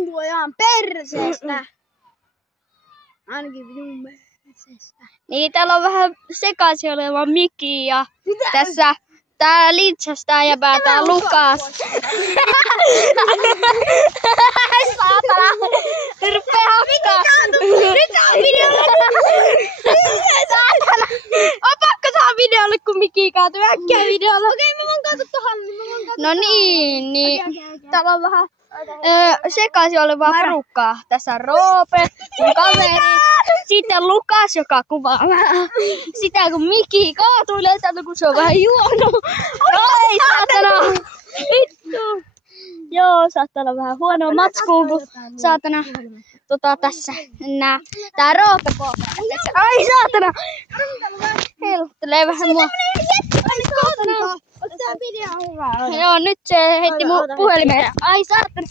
tuntuu ihan perseestä. Ainakin minun perseestä. Niin, täällä on vähän sekaisin oleva Miki ja tässä tää lintsastaa ja tää Lukas. Saatana! Rupee hakkaa! Nyt saa videolle! Saatana! On pakko saada videolle, kun Miki kaatuu äkkiä videolle. Okei, mä voin katsoa tohon. No niin. Täällä on vähän sekaisin olevaa porukkaa. Tässä on Roope, mun kaveri. Sitten Lukas, joka kuvaa vähän sitä, kun Miki kaatuilee täältä, kun se on vähän juonut. Ai saatana! Vittu! Joo, saattaa olla vähän huonoa matskua, kun saatana tässä nää. Tää Roope pohjaa. Ai saatana! Heiluttelee vähän mua. Ottaa video hyvää. Joo, nyt se heitti mun puhelimeen. Ai saatana!